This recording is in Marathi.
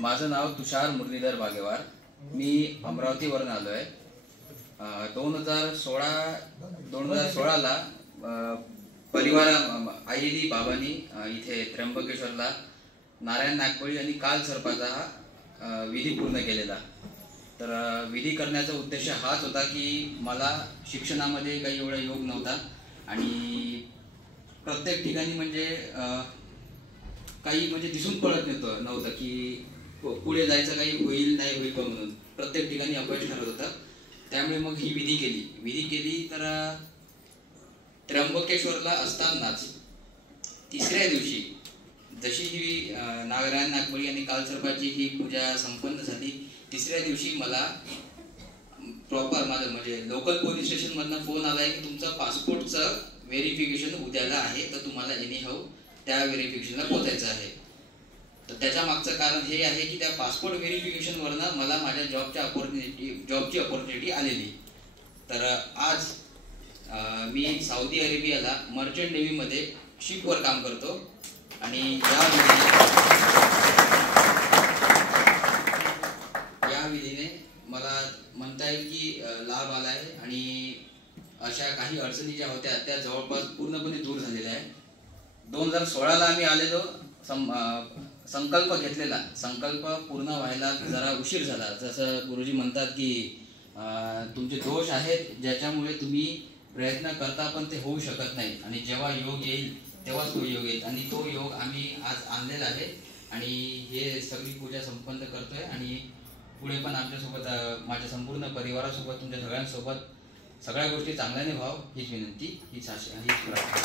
माझं नाव तुषार मुरलीधर बागेवार. मी अमरावतीवरून आलो आहे. 2016ला परिवार आईनी बाबांनी इथे त्र्यंबकेश्वरला नारायण नागबळी आणि काल सर्पाचा हा विधी पूर्ण केलेला. तर विधी करण्याचा उद्देश हाच होता की मला शिक्षणामध्ये काही एवढा योग नव्हता आणि प्रत्येक ठिकाणी म्हणजे काही म्हणजे दिसून पडत नव्हतं की पुढे जायचं काही होईल नाही होईल का म्हणून. प्रत्येक ठिकाणी अपयश ठरत होतं. त्यामुळे मग ही विधी केली. तर त्र्यंबकेश्वरला असतानाच तिसऱ्या दिवशी जशी ही नारायण नागबळी आणि कालसर्पाची ही पूजा संपन्न झाली, तिसऱ्या दिवशी मला प्रॉपर माझं म्हणजे लोकल पोलीस स्टेशन मधनं फोन आलाय की तुमचं पासपोर्टचं व्हेरिफिकेशन उद्याला आहे, तर तुम्हाला एनी हाऊ त्या व्हेरिफिकेशनला पोहोचायचं आहे. तर त्याच्या मागचं कारण हे आहे की त्या पासपोर्ट व्हेरिफिकेशन वरनं मला माझ्या जॉबची अपॉर्च्युनिटी आलेली. तर आज मी सौदी अरेबियाला मर्चंट नेव्हीमध्ये शिपवर काम करतो आणि या विधीने मला म्हणता येईल की लाभ आला आहे आणि अशा काही अडचणी ज्या होत्या त्या जवळपास पूर्णपणे दूर झालेल्या आहे. 2016ला आम्ही आलेलो, संकल्प घेतलेला, संकल्प पूर्ण व्हायला जरा उशीर झाला. जसं गुरुजी म्हणतात की तुमचे दोष आहेत ज्याच्यामुळे तुम्ही प्रयत्न करता पण ते होऊ शकत नाही आणि जेव्हा योग येईल तेव्हाच तो योग येईल आणि तो योग आम्ही आज आणलेला आहे आणि हे सगळी पूजा संपन्न करतोय आणि पुढे पण आमच्यासोबत माझ्या संपूर्ण परिवारासोबत तुमच्या सगळ्यांसोबत सगळ्या गोष्टी चांगल्याने व्हावं हीच विनंती, हीच आशा, हीच प्रार्थना.